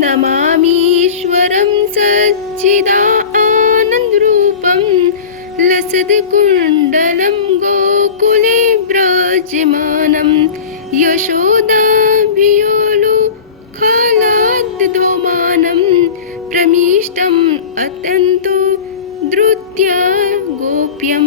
नमामीश्वरं सच्चिदानन्दरूपं लसत्कुण्डलं गोकुले व्रजमानं यशोदाभियोलुखालाद्दोमानं प्रमिष्टम् अत्यन्तो द्रुत्या गोप्यम।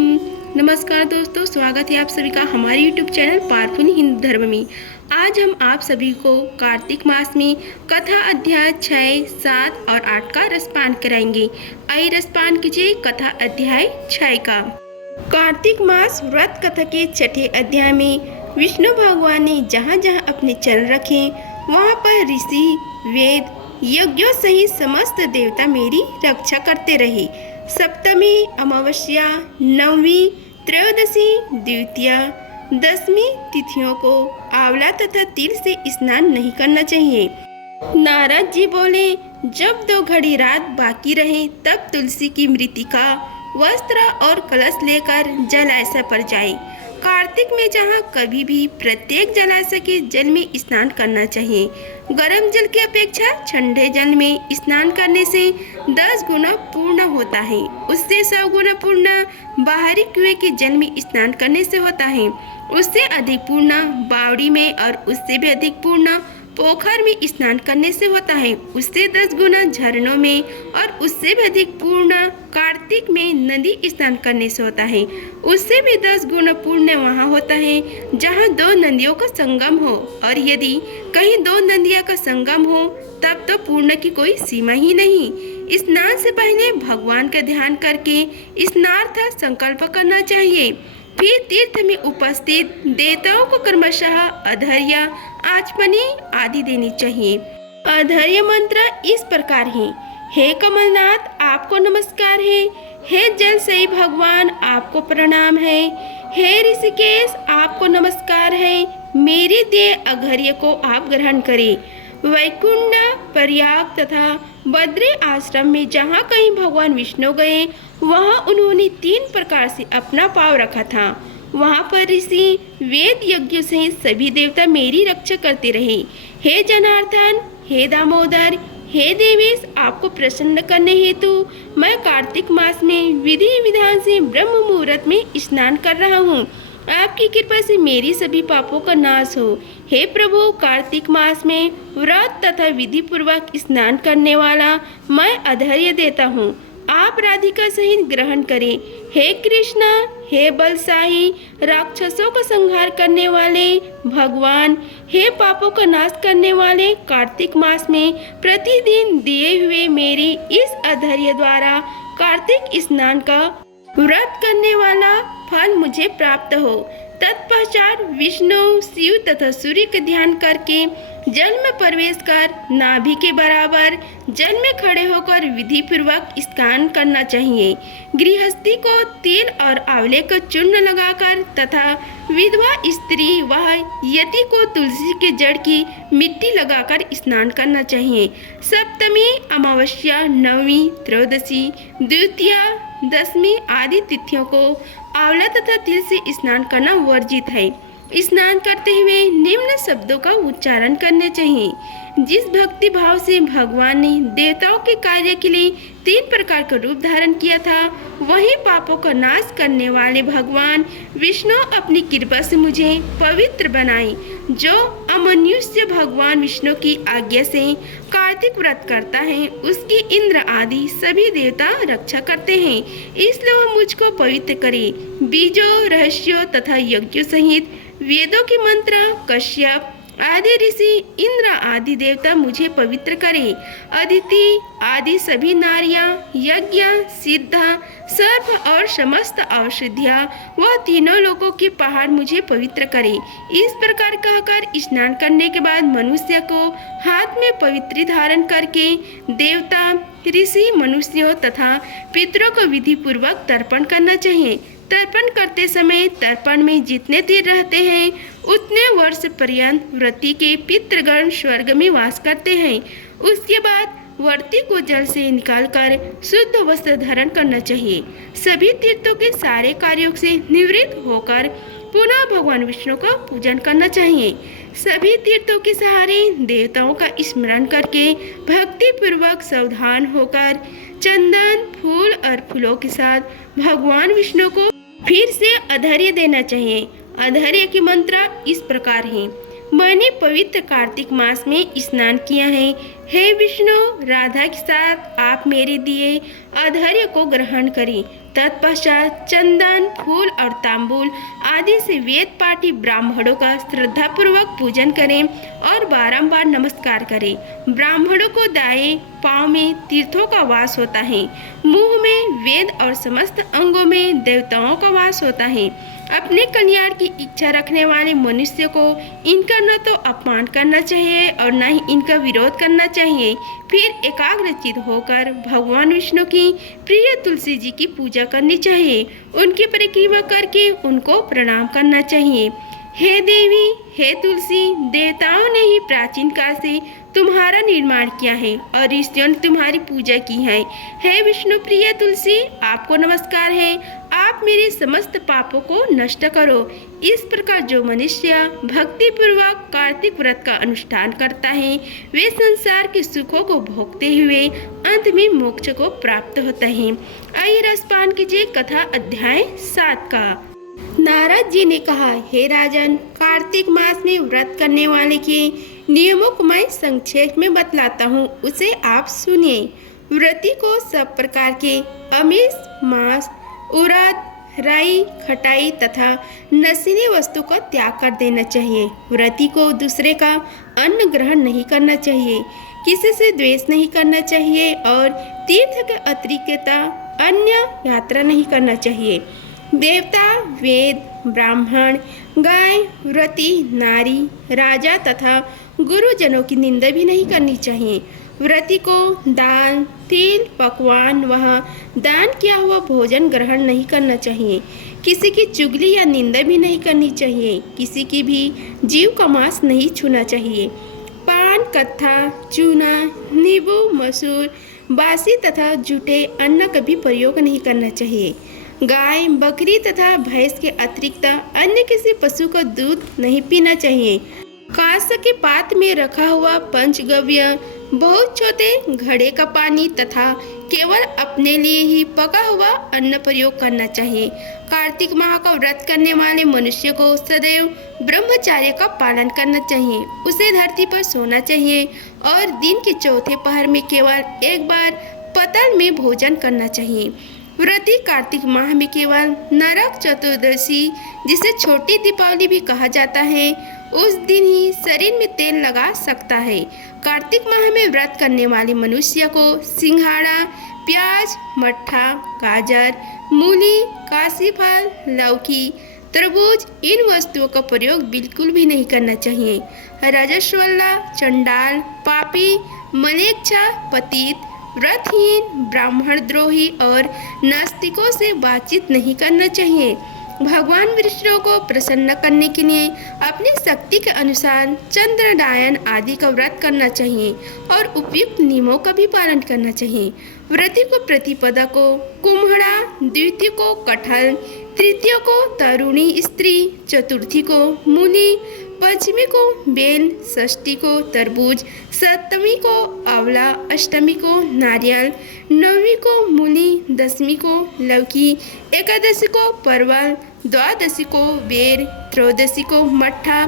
नमस्कार दोस्तों, स्वागत है आप सभी का हमारे YouTube चैनल पावरफुल हिंदू धर्म में। आज हम आप सभी को कार्तिक मास में कथा अध्याय 6, 7 और 8 का रसपान कराएंगे। आइए रसपान कीजिए कथा अध्याय 6 का। कार्तिक मास व्रत कथा के 6ठे अध्याय में विष्णु भगवान ने जहाँ जहाँ अपने चरण रखे वहाँ पर ऋषि, वेद, यज्ञों सहित समस्त देवता मेरी रक्षा करते रहे। सप्तमी, अमावस्या, नवमी, त्रयोदशी, द्वितीया, दसवीं तिथियों को आंवला तथा तिल से स्नान नहीं करना चाहिए। नारद जी बोले, जब 2 घड़ी रात बाकी रहे तब तुलसी की मृतिका, वस्त्र और कलश लेकर जलाशय पर जाए। कार्तिक में जहाँ कभी भी प्रत्येक जलाशय के जल में स्नान करना चाहिए। गर्म जल की अपेक्षा ठंडे जल में स्नान करने से 10 गुना पूर्ण होता है। उससे 100 गुना पूर्ण बाहरी कुएं के जल में स्नान करने से होता है। उससे अधिक पूर्ण बावड़ी में और उससे भी अधिक पूर्ण पोखर में स्नान करने से होता है। उससे 10 गुना झरनों में और उससे भी अधिक पूर्ण कार्तिक में नदी स्नान करने से होता है। उससे भी 10 गुना पुण्य वहाँ होता है जहाँ 2 नदियों का संगम हो, और यदि कहीं 2 नदियों का संगम हो तब तो पुण्य की कोई सीमा ही नहीं। स्नान से पहले भगवान का ध्यान करके स्नानार्थ संकल्प करना चाहिए। फिर तीर्थ में उपस्थित देवताओं को क्रमशः अर्घ्य, आचमनी आदि देनी चाहिए। अर्घ्य मंत्र इस प्रकार है। हे कमलनाथ, आपको नमस्कार है। हे जल सई भगवान, आपको प्रणाम है। हे ऋषिकेश, आपको नमस्कार है। मेरी दिए अर्घ्य को आप ग्रहण करें। वैकुंठ, प्रयाग तथा बद्री आश्रम में जहाँ कहीं भगवान विष्णु गए वहाँ उन्होंने 3 प्रकार से अपना पाँव रखा था। वहाँ पर ऋषि, वेद, यज्ञ सहित सभी देवता मेरी रक्षा करते रहे। हे जनार्दन, हे दामोदर, हे देवेश, आपको प्रसन्न करने हेतु मैं कार्तिक मास में विधि विधान से ब्रह्म मुहूर्त में स्नान कर रहा हूँ। आपकी कृपा से मेरी सभी पापों का नाश हो। हे प्रभु, कार्तिक मास में व्रत तथा विधि पूर्वक स्नान करने वाला मैं अर्घ्य देता हूँ। आप राधिका सहित ग्रहण करें। हे कृष्णा, हे बलशाही, राक्षसों का संहार करने वाले भगवान, हे पापों का नाश करने वाले, कार्तिक मास में प्रतिदिन दिए हुए मेरी इस अर्घ्य द्वारा कार्तिक स्नान का व्रत करने वाला फल मुझे प्राप्त हो। तत्पश्चात विष्णु, शिव तथा सूर्य का ध्यान करके जल में प्रवेश कर नाभि के बराबर जल में खड़े होकर विधि पूर्वक स्नान करना चाहिए। गृहस्थी को तिल और आंवले का चूर्ण लगाकर तथा विधवा स्त्री व यति को तुलसी के जड़ की मिट्टी लगाकर स्नान करना चाहिए। सप्तमी, अमावस्या, नवमी, त्रयोदशी, द्वितीया, दसवीं आदि तिथियों को आंवला तथा तिल से स्नान करना वर्जित है। स्नान करते हुए निम्न शब्दों का उच्चारण करने चाहिए। जिस भक्ति भाव से भगवान ने देवताओं के कार्य के लिए 3 प्रकार का रूप धारण किया था, वही पापों का नाश करने वाले भगवान विष्णु अपनी कृपा से मुझे पवित्र बनाए। जो अमनुष्य भगवान विष्णु की आज्ञा से कार्तिक व्रत करता है उसकी इंद्र आदि सभी देवता रक्षा करते हैं। इसलिए वह मुझको पवित्र करे। बीजों, रहस्यों तथा यज्ञों सहित वेदों के मंत्र, कश्यप आदि ऋषि, इंद्र आदि देवता मुझे पवित्र करे। अदिति आदि सभी नारियां, यज्ञ, सिद्धा, सर्प और समस्त औषधियाँ वह तीनों लोगों के पहाड़ मुझे पवित्र करे। इस प्रकार कहकर स्नान करने के बाद मनुष्य को हाथ में पवित्री धारण करके देवता, ऋषि, मनुष्यों तथा पितरों को विधि पूर्वक तर्पण करना चाहिए। तर्पण करते समय तर्पण में जितने तीर रहते हैं उतने वर्ष पर्यंत व्रती के पितृगण स्वर्ग में वास करते हैं। उसके बाद व्रती को जल से निकालकर शुद्ध वस्त्र धारण करना चाहिए। सभी तीर्थों के सारे कार्यों से निवृत्त होकर पुनः भगवान विष्णु का पूजन करना चाहिए। सभी तीर्थों के सहारे देवताओं का स्मरण करके भक्ति पूर्वक सावधान होकर चंदन फूल और फूलों के साथ भगवान विष्णु को फिर से अर्घ्य देना चाहिए। अर्घ्य की मंत्र इस प्रकार है। मैंने पवित्र कार्तिक मास में स्नान किया है। हे विष्णु, राधा के साथ आप मेरे दिए अर्घ्य को ग्रहण करें। तत्पश्चात चंदन फूल और तांबूल आदि से वेद पाठी ब्राह्मणों का श्रद्धापूर्वक पूजन करें और बारंबार नमस्कार करें। ब्राह्मणों को दाएं पांव में तीर्थों का वास होता है, मुंह में वेद और समस्त अंगों में देवताओं का वास होता है। अपने कल्याण की इच्छा रखने वाले मनुष्य को इनका न तो अपमान करना चाहिए और न ही इनका विरोध करना चाहिए। फिर एकाग्रचित होकर भगवान विष्णु की प्रिय तुलसी जी की पूजा करनी चाहिए। उनकी परिक्रमा करके उनको प्रणाम करना चाहिए। हे देवी, हे तुलसी, देवताओं ने ही प्राचीन काल से तुम्हारा निर्माण किया है और ऋषियों ने तुम्हारी पूजा की है। हे विष्णु प्रिय तुलसी, आपको नमस्कार है। आप मेरे समस्त पापों को नष्ट करो। इस प्रकार जो मनुष्य भक्ति पूर्वक कार्तिक व्रत का अनुष्ठान करता है, वे संसार के सुखों को भोगते हुए अंत में मोक्ष को प्राप्त होता है। आइए रसपान कीजिए कथा अध्याय 7 का। नारद जी ने कहा, हे राजन, कार्तिक मास में व्रत करने वाले के नियमों को मैं संक्षेप में बतलाता हूँ, उसे आप सुनिए। व्रती को सब प्रकार के आमिष, मांस, उड़द, राई, खटाई तथा नशीली वस्तु का त्याग कर देना चाहिए। व्रती को दूसरे का अन्न ग्रहण नहीं करना चाहिए, किसी से द्वेष नहीं करना चाहिए और तीर्थ के अतिरिक्त अन्य यात्रा नहीं करना चाहिए। देवता, वेद, ब्राह्मण, गाय, व्रती, नारी, राजा तथा गुरुजनों की निंदा भी नहीं करनी चाहिए। व्रती को दान, तिल, पकवान व दान किया हुआ भोजन ग्रहण नहीं करना चाहिए। किसी की चुगली या निंदा भी नहीं करनी चाहिए। किसी की भी जीव का मांस नहीं छूना चाहिए। पान, कत्था, चूना, नींबू, मसूर, बासी तथा झूठे अन्न का भी प्रयोग नहीं करना चाहिए। गाय, बकरी तथा भैंस के अतिरिक्त अन्य किसी पशु का दूध नहीं पीना चाहिए। कांस्य के पात्र में रखा हुआ पंचगव्य, बहुत छोटे घड़े का पानी तथा केवल अपने लिए ही पका हुआ अन्न प्रयोग करना चाहिए। कार्तिक माह का व्रत करने वाले मनुष्य को सदैव ब्रह्मचर्य का पालन करना चाहिए। उसे धरती पर सोना चाहिए और दिन के चौथे पहर में केवल एक बार पतल में भोजन करना चाहिए। व्रती कार्तिक माह में केवल नरक चतुर्दशी, जिसे छोटी दीपावली भी कहा जाता है, उस दिन ही शरीर में तेल लगा सकता है। कार्तिक माह में व्रत करने वाले मनुष्य को सिंघाड़ा, प्याज, मट्ठा, गाजर, मूली, काशी फल, लौकी, तरबूज, इन वस्तुओं का प्रयोग बिल्कुल भी नहीं करना चाहिए। रजस्वला, चंडाल, पापी, मलेच्छा, पतित, व्रतहीन, ब्राह्मण द्रोही और नास्तिकों से बातचीत नहीं करना चाहिए। भगवान विष्णु को प्रसन्न करने के लिए अपनी शक्ति के अनुसार चंद्रदायन आदि का व्रत करना चाहिए और उपयुक्त नियमों का भी पालन करना चाहिए। व्रती को प्रतिपदा को कुम्हड़ा, द्वितीय को कटहल, तृतीय को तरुणी स्त्री, चतुर्थी को मूली, पंचमी को बेल, षष्ठी को तरबूज, सप्तमी को आंवला, अष्टमी को नारियल, नवमी को मूली, दसवीं को लौकी, एकादशी को परवल, द्वादशी को बेर, त्रयोदशी को मट्ठा,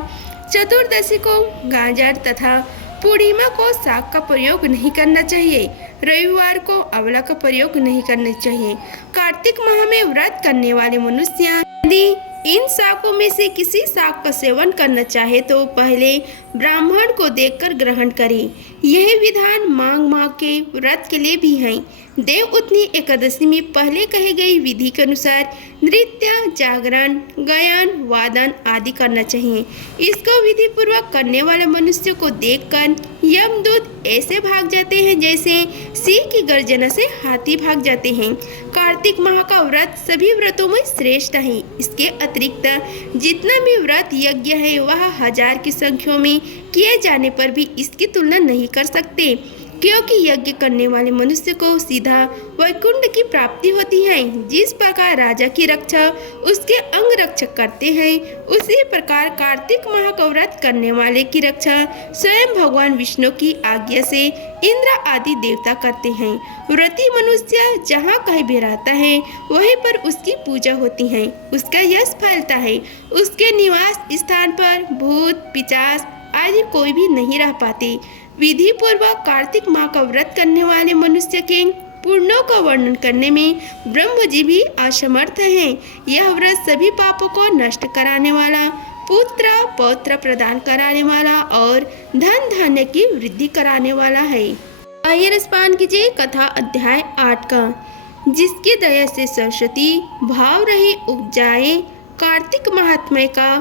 चतुर्दशी को गाजर तथा पूर्णिमा को साग का प्रयोग नहीं करना चाहिए। रविवार को आंवला का प्रयोग नहीं करना चाहिए। कार्तिक माह में व्रत करने वाले मनुष्य यदि इन शाकों में से किसी शाक का सेवन करना चाहे तो पहले ब्राह्मण को देखकर ग्रहण करें। यह विधान माघ के व्रत के लिए भी है। देव उतनी एकादशी में पहले कही गई विधि के अनुसार नृत्य, जागरण, गायन, वादन आदि करना चाहिए। इसको विधि पूर्वक करने वाले मनुष्य को देखकर यमदूत ऐसे भाग जाते हैं जैसे सिंह की गर्जना से हाथी भाग जाते हैं। कार्तिक माह का व्रत सभी व्रतों में श्रेष्ठ है। इसके अतिरिक्त जितना भी व्रत यज्ञ है वह 1000 की संख्या में किए जाने पर भी इसकी तुलना नहीं कर सकते। क्योंकि यज्ञ करने वाले मनुष्य को सीधा वैकुंठ की प्राप्ति होती है। जिस प्रकार राजा की रक्षा उसके अंग रक्षक करते हैं, उसी प्रकार कार्तिक माह का व्रत करने वाले की रक्षा स्वयं भगवान विष्णु की आज्ञा से इंद्र आदि देवता करते हैं। व्रती मनुष्य जहाँ कहीं भी रहता है, वहीं पर उसकी पूजा होती है, उसका यश फैलता है। उसके निवास स्थान पर भूत पिशाच आदि कोई भी नहीं रह पाते। विधि पूर्वक कार्तिक माह का व्रत करने वाले मनुष्य के पुण्यों का वर्णन करने में ब्रह्म जी भी असमर्थ हैं। यह व्रत सभी पापों को नष्ट कराने वाला, पुत्र पौत्र प्रदान कराने वाला और धन धान्य की वृद्धि कराने वाला है। आइए रसपान कीजिए कथा अध्याय 8 का। जिसकी दया से सरस्वती भाव रही उपजाए, कार्तिक महात्म्य का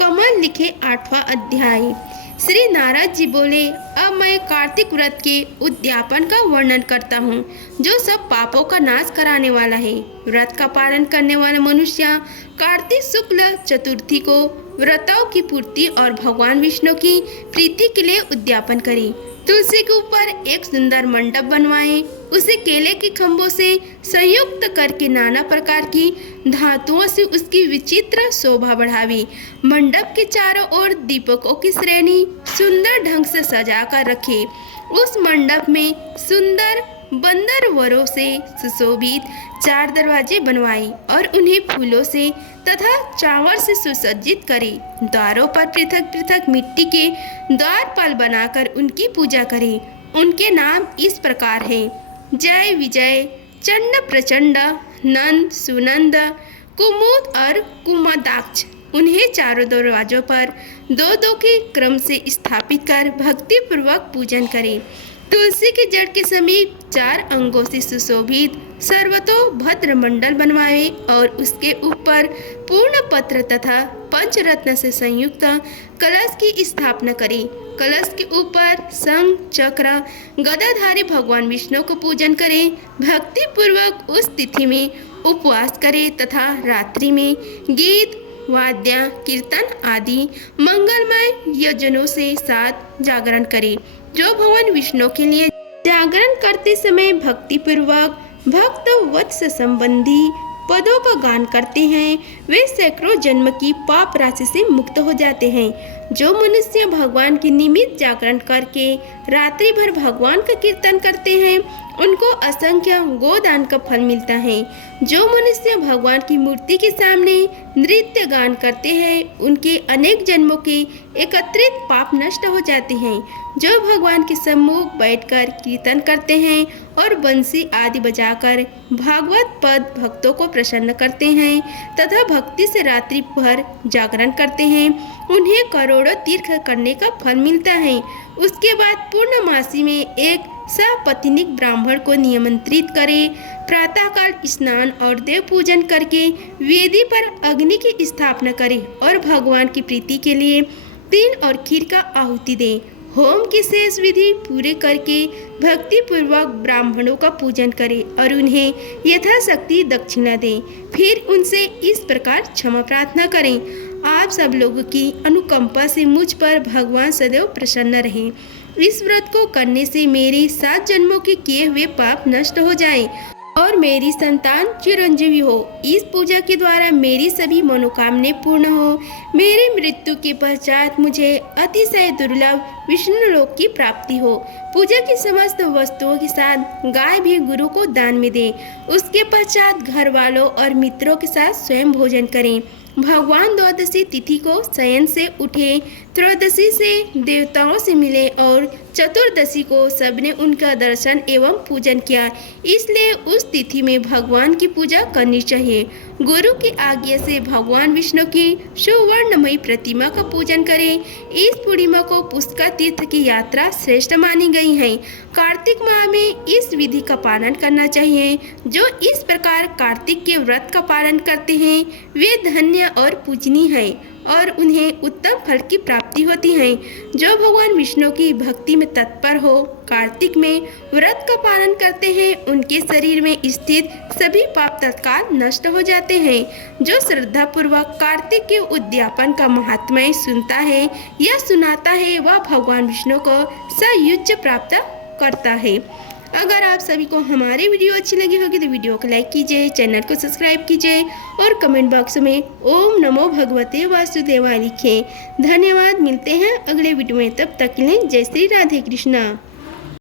कमल लिखे 8वां अध्याय। श्री नारद जी बोले, अब मैं कार्तिक व्रत के उद्यापन का वर्णन करता हूँ, जो सब पापों का नाश कराने वाला है। व्रत का पालन करने वाले मनुष्य कार्तिक शुक्ल चतुर्थी को व्रतों की पूर्ति और भगवान विष्णु की प्रीति के लिए उद्यापन करें। तुलसी के ऊपर एक सुंदर मंडप बनवाएं, उसे केले के खंभों से संयुक्त करके नाना प्रकार की धातुओं से उसकी विचित्र शोभा बढ़ावे। मंडप के चारों ओर दीपकों की श्रेणी सुंदर ढंग से सजा कर रखे। उस मंडप में सुंदर बंदर वरों से सुशोभित 4 दरवाजे बनवाए और उन्हें फूलों से तथा चावल से सुसज्जित करे। द्वारों पर पृथक पृथक मिट्टी के द्वारपाल बनाकर उनकी पूजा करें। उनके नाम इस प्रकार हैं: जय विजय, चंड प्रचंड, नंद सुनंद, कुमुद और कुमदाक्ष। उन्हें चारों दरवाजों पर 2-2 के क्रम से स्थापित कर भक्ति पूर्वक पूजन करें। तुलसी के जड़ के समीप 4 अंगों से सुशोभित सर्वतोभद्र मंडल बनवाए और उसके ऊपर पूर्ण पत्र तथा पंचरत्न से संयुक्त कलश की स्थापना करें। कलश के ऊपर शंख चक्र गदाधारी भगवान विष्णु को पूजन करें। भक्ति पूर्वक उस तिथि में उपवास करें तथा रात्रि में गीत वाद्य कीर्तन आदि मंगलमय यजनों से साथ जागरण करें। जो भगवान विष्णु के लिए जागरण करते समय भक्ति पूर्वक भक्त वत्स संबंधी पदों का गान करते हैं, वे सैकड़ों जन्म की पाप राशि से मुक्त हो जाते हैं। जो मनुष्य भगवान के निमित्त जागरण करके रात्रि भर भगवान का कीर्तन करते हैं, उनको असंख्य गोदान का फल मिलता है। जो मनुष्य भगवान की मूर्ति के सामने नृत्य गान करते हैं, उनके अनेक जन्मों के एकत्रित पाप नष्ट हो जाते हैं। जो भगवान के सम्मुख बैठकर कीर्तन करते हैं और बंसी आदि बजाकर भागवत पद भक्तों को प्रसन्न करते हैं तथा भक्ति से रात्रि भर जागरण करते हैं, उन्हें करोड़ों तीर्थ करने का फल मिलता है। उसके बाद पूर्णमासी में एक सपत्नीक ब्राह्मण को निमंत्रित करें, प्रातःकाल स्नान और देव पूजन करके वेदी पर अग्नि की स्थापना करें और भगवान की प्रीति के लिए 3 और खीर का आहुति दें। होम की शेष विधि पूरे करके भक्ति पूर्वक ब्राह्मणों का पूजन करें और उन्हें यथाशक्ति दक्षिणा दें। फिर उनसे इस प्रकार क्षमा प्रार्थना करें, आप सब लोगों की अनुकंपा से मुझ पर भगवान सदैव प्रसन्न रहें। इस व्रत को करने से मेरे 7 जन्मों के किए हुए पाप नष्ट हो जाएं और मेरी संतान चिरंजीवी हो। इस पूजा के द्वारा मेरी सभी मनोकामनाएं पूर्ण हो। मेरी मृत्यु के पश्चात मुझे अतिशय दुर्लभ विष्णु लोक की प्राप्ति हो। पूजा की समस्त वस्तुओं के साथ गाय भी गुरु को दान में दें। उसके पश्चात घर वालों और मित्रों के साथ स्वयं भोजन करें। भगवान द्वादशी तिथि को शयन से उठे, त्रयोदशी से देवताओं से मिले और चतुर्दशी को सबने उनका दर्शन एवं पूजन किया। इसलिए उस तिथि में भगवान की पूजा करनी चाहिए। गुरु की आज्ञा से भगवान विष्णु की सुवर्णमयी प्रतिमा का पूजन करें। इस पूर्णिमा को पुष्कर तीर्थ की यात्रा श्रेष्ठ मानी गई है। कार्तिक माह में इस विधि का पालन करना चाहिए। जो इस प्रकार कार्तिक के व्रत का पालन करते हैं, वे धन्य और पूजनीय हैं और उन्हें उत्तम फल की प्राप्ति होती है। जो भगवान विष्णु की भक्ति में तत्पर हो, कार्तिक में व्रत का पालन करते हैं, उनके शरीर में स्थित सभी पाप तत्काल नष्ट हो जाते हैं। जो श्रद्धा पूर्वक कार्तिक के उद्यापन का महात्म्य सुनता है या सुनाता है, वह भगवान विष्णु को सायुज्य प्राप्त करता है। अगर आप सभी को हमारी वीडियो अच्छी लगी होगी तो वीडियो को लाइक कीजिए, चैनल को सब्सक्राइब कीजिए और कमेंट बॉक्स में ओम नमो भगवते वासुदेवाय लिखें। धन्यवाद। मिलते हैं अगले वीडियो में, तब तक के लिए जय श्री राधे कृष्णा।